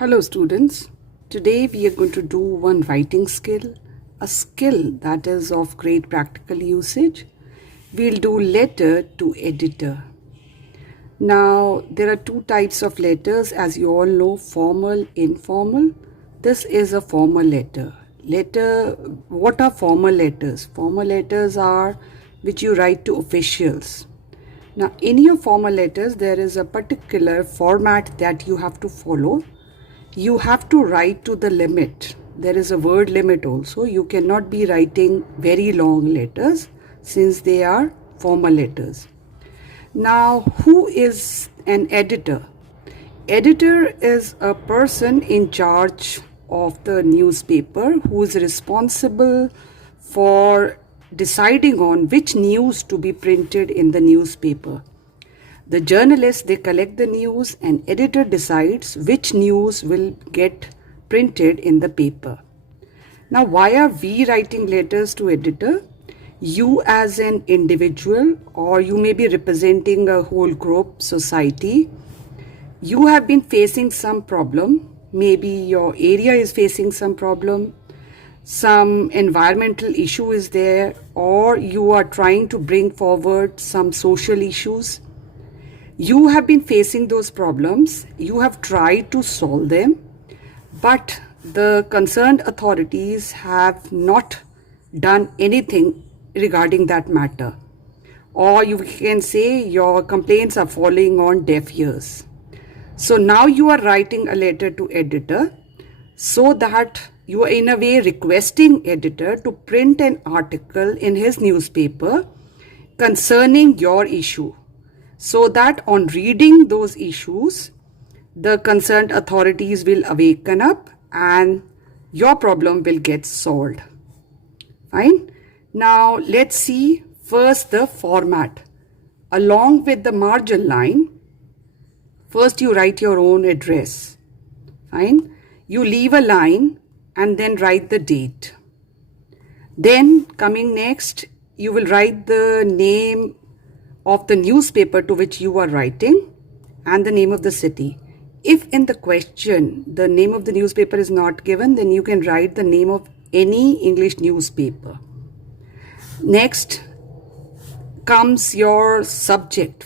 Hello students, today we are going to do one writing skill, a skill that is of great practical usage. We'll do letter to editor. Now there are two types of letters, as you all know, formal, informal. This is a formal letter. What are formal letters? Formal letters are which you write to officials. Now in your formal letters there is a particular format that you have to follow. You have to write to the limit. There is a word limit also. You cannot be writing very long letters since they are formal letters. Now, who is an editor? Editor is a person in charge of the newspaper who is responsible for deciding on which news to be printed in the newspaper. The journalists, they collect the news and editor decides which news will get printed in the paper. Now, why are we writing letters to editor? You as an individual, or you may be representing a whole group, society, you have been facing some problem. Maybe your area is facing some problem, some environmental issue is there, or you are trying to bring forward some social issues. You have been facing those problems, you have tried to solve them, but the concerned authorities have not done anything regarding that matter. Or you can say your complaints are falling on deaf ears. So now you are writing a letter to editor so that you are in a way requesting editor to print an article in his newspaper concerning your issue, so that on reading those issues, the concerned authorities will awaken up and your problem will get solved. Fine. Now let's see first the format. Along with the margin line, first you write your own address. Fine. You leave a line and then write the date. Then coming next, you will write the name of the newspaper to which you are writing and the name of the city. If in the question the name of the newspaper is not given, then you can write the name of any English newspaper. Next comes your subject.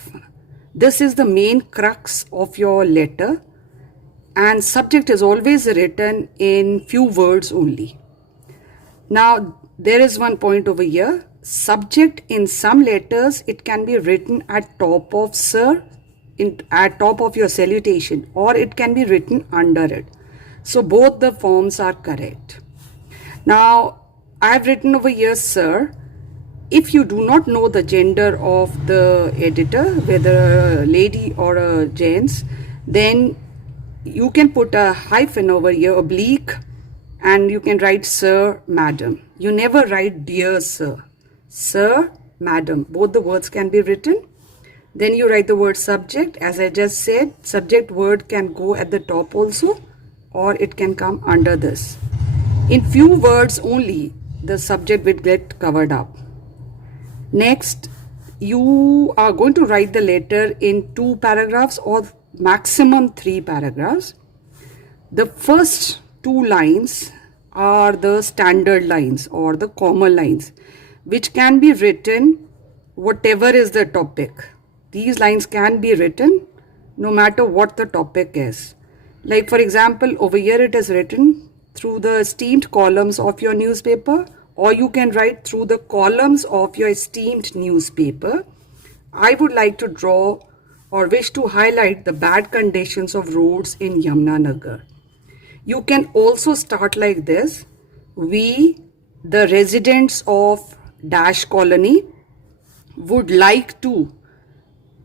This is the main crux of your letter, and subject is always written in few words only. Now there is one point over here. Subject in some letters, it can be written at top of sir, at top of your salutation, or it can be written under it. So both the forms are correct. Now I have written over here sir. If you do not know the gender of the editor, whether a lady or a gents, then you can put a hyphen over here, oblique, and you can write sir, madam. You never write dear sir. Sir, madam, both the words can be written. Then you write the word subject. As I just said, subject word can go at the top also, or it can come under this. In few words only, the subject will get covered up. Next, you are going to write the letter in 2 paragraphs or maximum 3 paragraphs. The first 2 lines are the standard lines or the common lines, which can be written whatever is the topic. These lines can be written no matter what the topic is. Like for example, over here it is written through the esteemed columns of your newspaper, or you can write through the columns of your esteemed newspaper. I would like to draw or wish to highlight the bad conditions of roads in Yamunanagar. You can also start like this. We, the residents of Dash Colony, would like to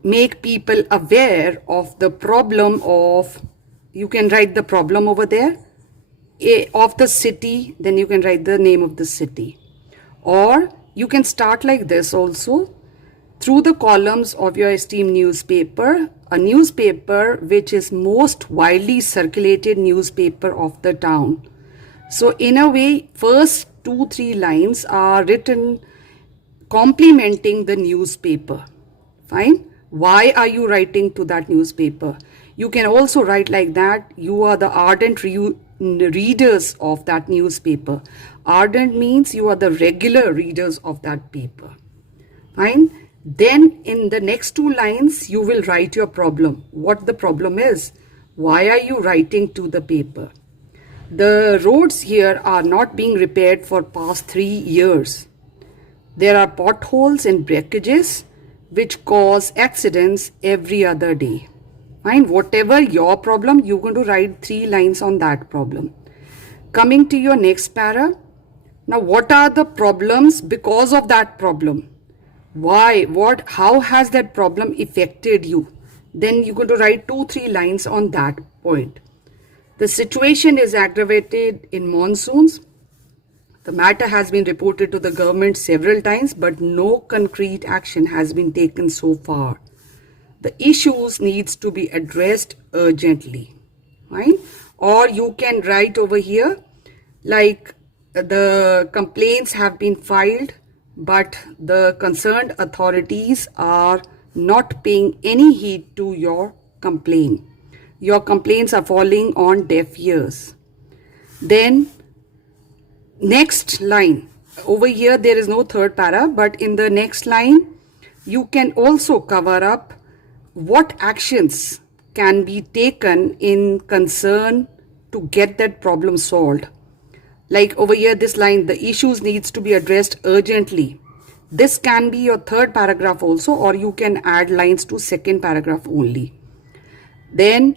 make people aware of the problem of, you can write the problem over there, of the city, then you can write the name of the city. Or you can start like this also. Through the columns of your esteemed newspaper, a newspaper which is most widely circulated newspaper of the town. So in a way, first 2-3 lines are written complimenting the newspaper. Fine. Why are you writing to that newspaper? You can also write like that. You are the ardent readers of that newspaper. Ardent means you are the regular readers of that paper. Fine. Then in the next two lines, you will write your problem. What the problem is. Why are you writing to the paper? The roads here are not being repaired for past 3 years. There are potholes and breakages which cause accidents every other day. Fine. Whatever your problem, you're going to write 3 lines on that problem. Coming to your next para. Now, what are the problems because of that problem? Why? What? How has that problem affected you? Then you're going to write 2-3 lines on that point. The situation is aggravated in monsoons. The matter has been reported to the government several times, but no concrete action has been taken so far. The issues needs to be addressed urgently. Right? Or you can write over here like the complaints have been filed, but the concerned authorities are not paying any heed to your complaint. Your complaints are falling on deaf ears. Then next line, over here there is no third para, but in the next line you can also cover up what actions can be taken in concern to get that problem solved. Like over here, this line, the issues needs to be addressed urgently. This can be your third paragraph also, or you can add lines to second paragraph only. Then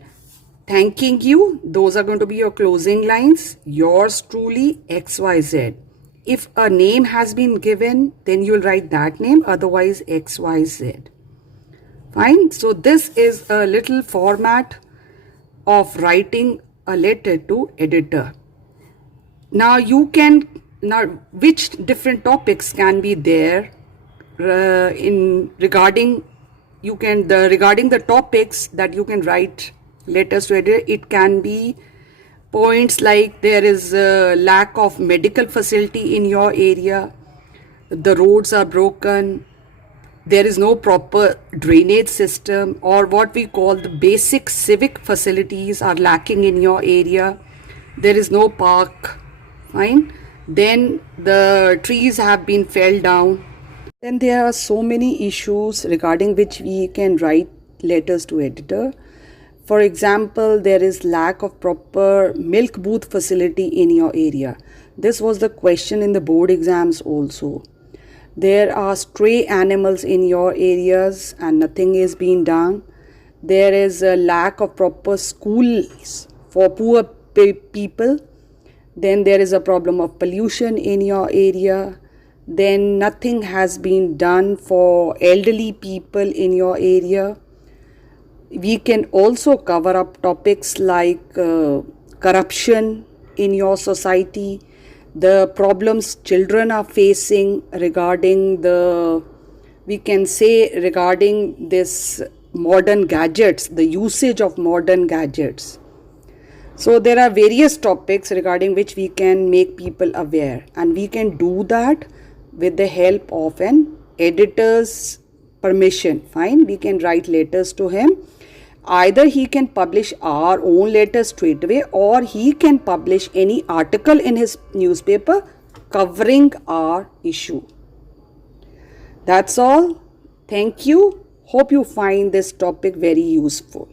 thanking you, those are going to be your closing lines. Yours truly, XYZ. If a name has been given, then you'll write that name, otherwise XYZ. Fine. So this is a little format of writing a letter to editor. Now which different topics can be there regarding the topics that you can write letters to editor. It can be points like there is a lack of medical facility in your area, the roads are broken, there is no proper drainage system, or what we call the basic civic facilities are lacking in your area, there is no park. Fine. Then the trees have been felled down. Then there are so many issues regarding which we can write letters to editor. For example, there is lack of proper milk booth facility in your area. This was the question in the board exams also. There are stray animals in your areas and nothing is being done. There is a lack of proper schools for poor people. Then there is a problem of pollution in your area. Then nothing has been done for elderly people in your area. We can also cover up topics like corruption in your society, the problems children are facing regarding regarding this modern gadgets, the usage of modern gadgets. So there are various topics regarding which we can make people aware, and we can do that with the help of an editor's permission. Fine, we can write letters to him. Either he can publish our own letters straight away, or he can publish any article in his newspaper covering our issue. That's all. Thank you. Hope you find this topic very useful.